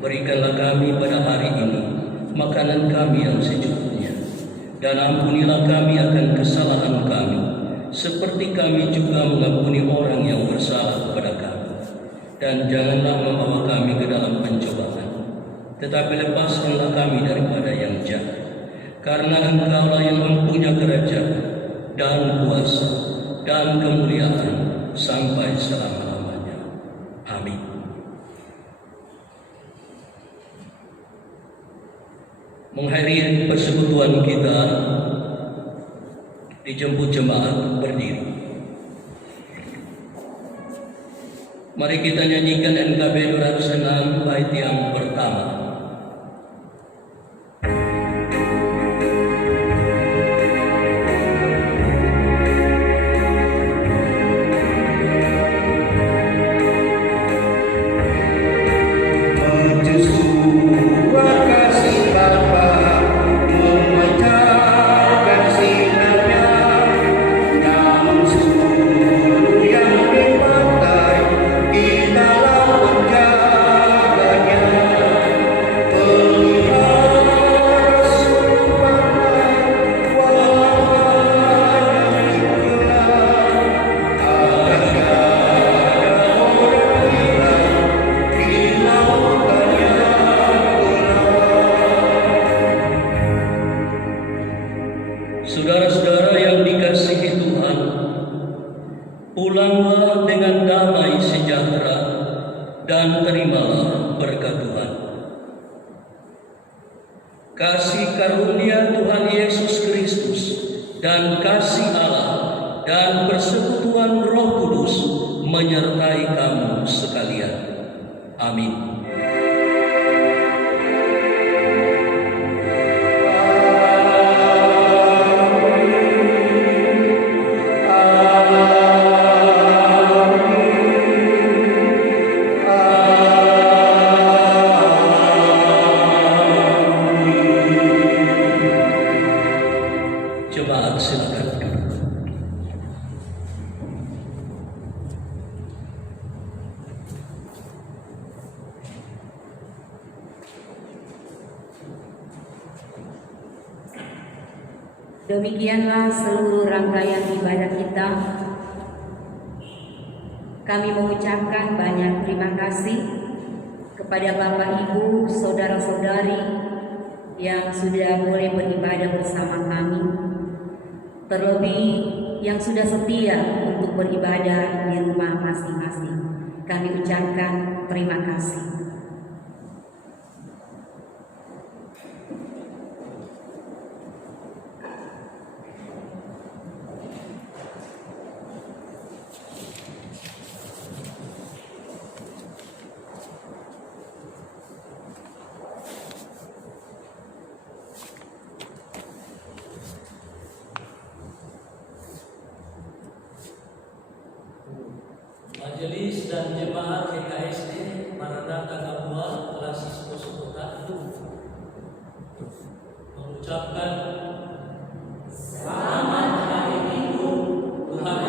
Berikanlah kami pada hari ini makanan kami yang secukupnya, dan ampunilah kami akan kesalahan kami, seperti kami juga mengampuni orang yang bersalah kepada kami. Dan janganlah membawa kami ke dalam pencobaan, tetapi lepaskanlah kami daripada yang jahat. Karena Engkaulah yang mempunyai kerajaan, dan kuasa, dan kemuliaan, sampai selama-lamanya. Amin. Mengakhiri persekutuan kita, dijemput jemaat berdiri. Mari kita nyanyikan NKB 206 bait yang pertama. Saudara-saudara yang dikasihi Tuhan, pulanglah dengan damai sejahtera dan terimalah berkat Tuhan. Kasih karunia Tuhan Yesus Kristus dan kasih Allah dan persekutuan Roh Kudus menyertai kamu sekalian. Amin. Jemaat silakan duduk. Demikianlah seluruh rangkaian ibadah kita. Kami mengucapkan banyak terima kasih kepada Bapak Ibu, saudara-saudari yang sudah boleh beribadah bersama kami, terlebih yang sudah setia untuk beribadah di rumah masing-masing. kami ucapkan terima kasih. Majelis dan jemaat GKSD Maranatha Kabua kelas Siswa Kota mengucapkan selamat hari Minggu Tuhan